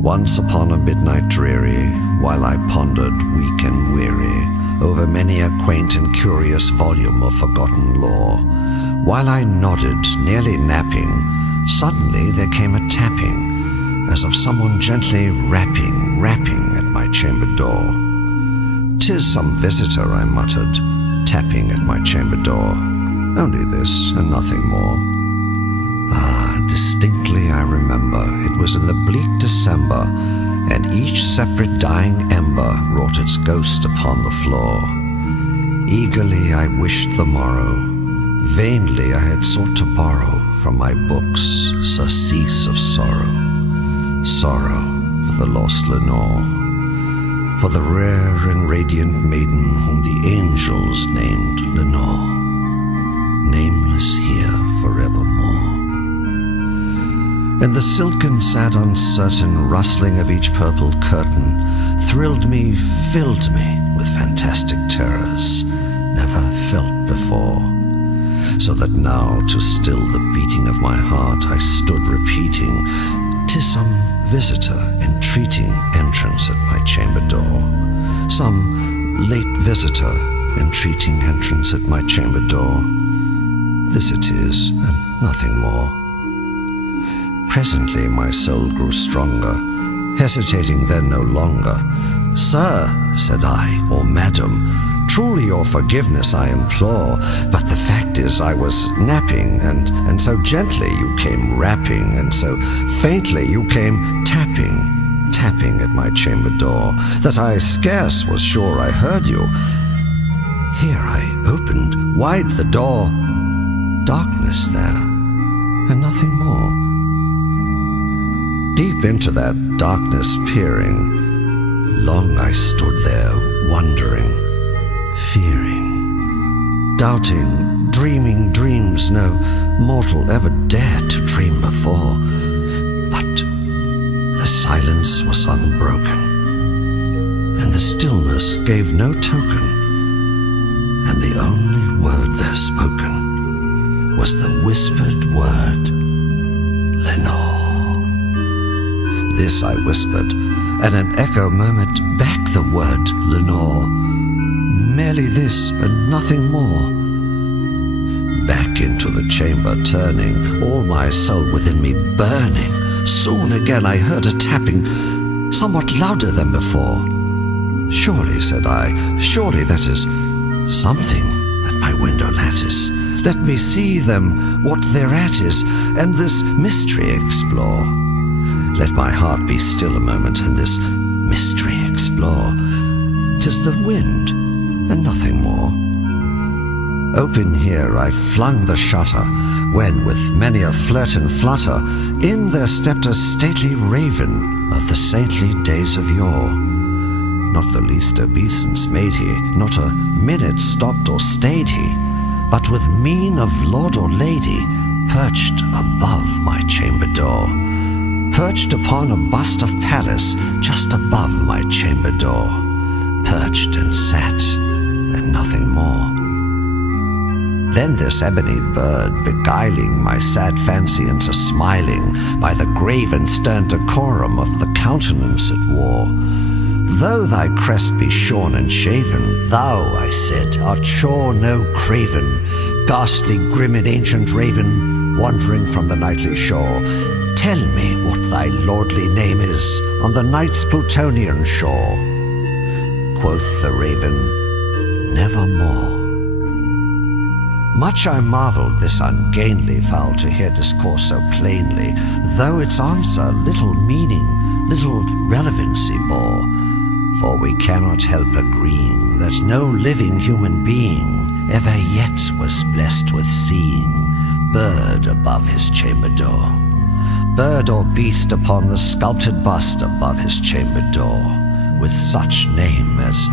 Once upon a midnight dreary, while I pondered, weak and weary, over many a quaint and curious volume of forgotten lore, while I nodded, nearly napping, suddenly there came a tapping, as of someone gently rapping at my chamber door. "'Tis some visitor," I muttered, tapping at my chamber door. Only this, and nothing more. Distinctly I remember, it was in the bleak December, and each separate dying ember wrought its ghost upon the floor. Eagerly I wished the morrow, vainly I had sought to borrow from my books surcease of sorrow, sorrow for the lost Lenore, for the rare and radiant maiden whom the angels named Lenore, nameless here forevermore. And the silken, sad, uncertain rustling of each purple curtain thrilled me, filled me with fantastic terrors never felt before, so that now, to still the beating of my heart, I stood repeating, "'Tis some visitor entreating entrance at my chamber door, some late visitor entreating entrance at my chamber door. This it is, and nothing more." Presently my soul grew stronger, hesitating then no longer. "Sir," said I, "or madam, truly your forgiveness I implore, but the fact is I was napping, and so gently you came rapping, and so faintly you came tapping at my chamber door, that I scarce was sure I heard you. Here I opened wide the door, darkness there, and nothing more. Deep into that darkness peering, long I stood there, wondering, fearing, doubting, dreaming dreams no mortal ever dared to dream before. But the silence was unbroken, and the stillness gave no token, and the only word there spoken was the whispered word, "Lenore." This I whispered, and an echo murmured back the word "Lenore." Merely this, and nothing more. Back into the chamber turning, all my soul within me burning, soon again I heard a tapping, somewhat louder than before. "Surely," said I, "surely that is something at my window lattice. Let me see them, what thereat is, and this mystery explore. Let my heart be still a moment, and this mystery explore. 'Tis the wind, and nothing more." Open here I flung the shutter, when with many a flirt and flutter, in there stepped a stately raven of the saintly days of yore. Not the least obeisance made he, not a minute stopped or stayed he, but with mien of lord or lady, perched above my chamber door, perched upon a bust of Pallas just above my chamber door, perched and sat, and nothing more. Then this ebony bird, beguiling my sad fancy into smiling by the grave and stern decorum of the countenance it wore, "Though thy crest be shorn and shaven, thou," I said, "art sure no craven, ghastly, grim and ancient raven, wandering from the nightly shore. Tell me what thy lordly name is on the night's Plutonian shore." Quoth the raven, "Nevermore." Much I marveled this ungainly fowl to hear discourse so plainly, though its answer little meaning, little relevancy bore. For we cannot help agreeing that no living human being ever yet was blessed with seeing bird above his chamber door, bird or beast upon the sculptured bust above his chamber door, with such name as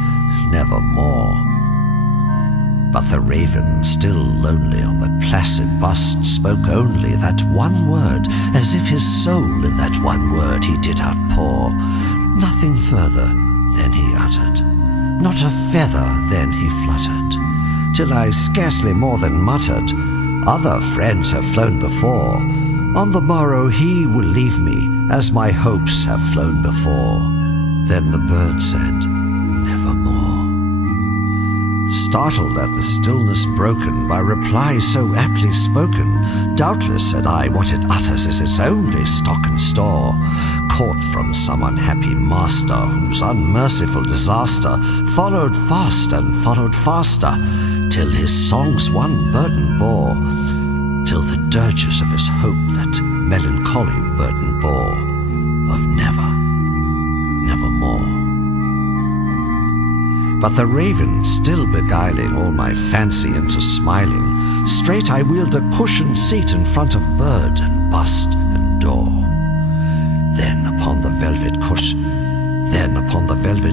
Nevermore. But the raven, still lonely on the placid bust, spoke only that one word, as if his soul in that one word he did outpour. Nothing further then he uttered, not a feather then he fluttered, till I scarcely more than muttered, "Other friends have flown before, On the morrow he will leave me, as my hopes have flown before. Then the bird said, nevermore. Startled at the stillness broken by reply so aptly spoken, doubtless, said I, what it utters is its only stock and store, caught from some unhappy master, whose unmerciful disaster followed fast and followed faster, till his songs one burden bore, till the dirges of his hope that melancholy burden bore, of never, nevermore. But the raven, still beguiling all my fancy into smiling, straight I wheeled a cushioned seat in front of bird and bust and door. Then upon the velvet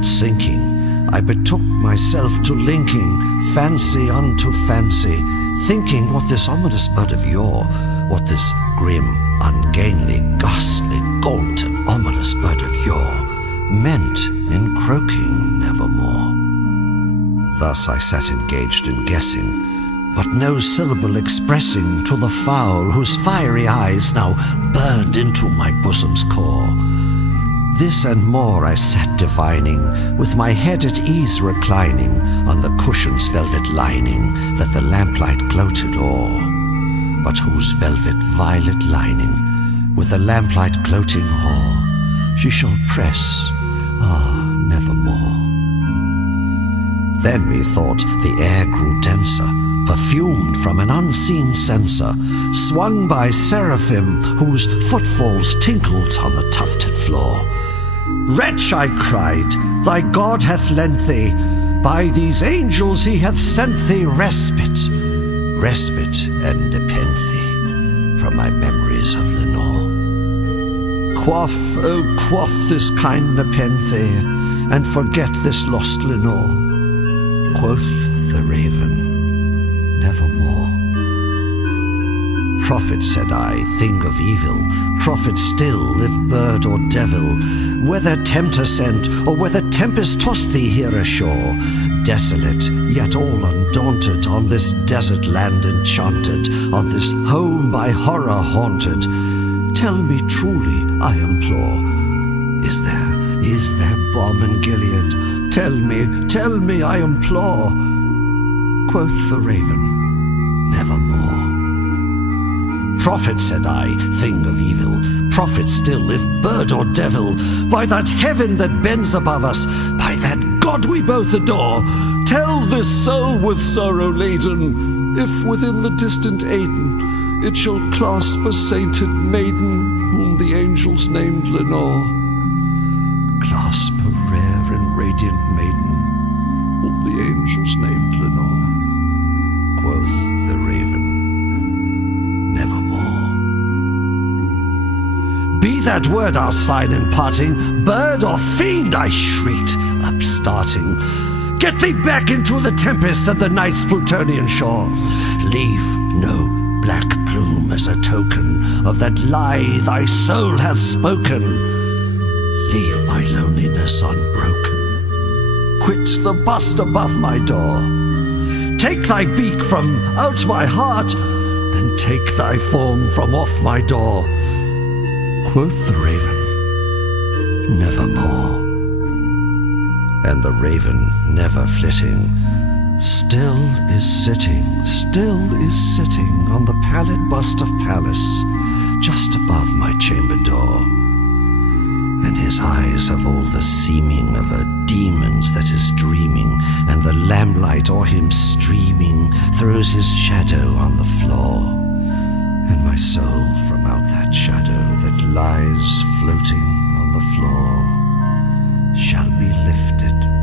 sinking, I betook myself to linking fancy unto fancy, thinking what this ominous bud of yore, what this grim, ungainly, ghastly, gaunt and ominous bud of yore meant in croaking nevermore. Thus I sat engaged in guessing, but no syllable expressing to the fowl whose fiery eyes now burned into my bosom's core. This and more I sat divining, with my head at ease reclining on the cushion's velvet lining that the lamplight gloated o'er, but whose velvet violet lining, with the lamplight gloating o'er, she shall press, nevermore. Then methought the air grew denser, perfumed from an unseen censer, swung by seraphim whose footfalls tinkled on the tufted floor. Wretch, I cried, thy God hath lent thee, by these angels he hath sent thee respite, respite and nepenthe from my memories of Lenore. Quaff, oh quaff this kind nepenthe, and forget this lost Lenore. Quoth the raven, nevermore. Prophet, said I, thing of evil, prophet still, if bird or devil, whether tempter sent, or whether tempest tossed thee here ashore, desolate, yet all undaunted, on this desert land enchanted, on this home by horror haunted, tell me truly, I implore, is there balm in Gilead? Tell me, I implore. Quoth the raven, nevermore. Prophet, said I, thing of evil, prophet still, if bird or devil, by that heaven that bends above us, by that God we both adore, tell this soul with sorrow laden, if within the distant Aidenn it shall clasp a sainted maiden, whom the angels named Lenore. Clasp a rare and radiant maiden, whom the angels named Lenore. Quoth the raven, nevermore. Be that word our sign in parting, bird or fiend, I shrieked, upstarting. Get thee back into the tempest of the night's Plutonian shore. Leave no black plume as a token of that lie thy soul hath spoken. Leave my loneliness unbroken. Quit the bust above my door. Take thy beak from out my heart, and take thy form from off my door. Quoth the raven, nevermore. And the raven, never flitting, still is sitting on the pallid bust of Pallas, just above my chamber door. And his eyes have all the seeming of a demon's that is dreaming, and the lamplight o'er him streaming throws his shadow on the floor. And my soul from out that shadow that lies floating on the floor shall be lifted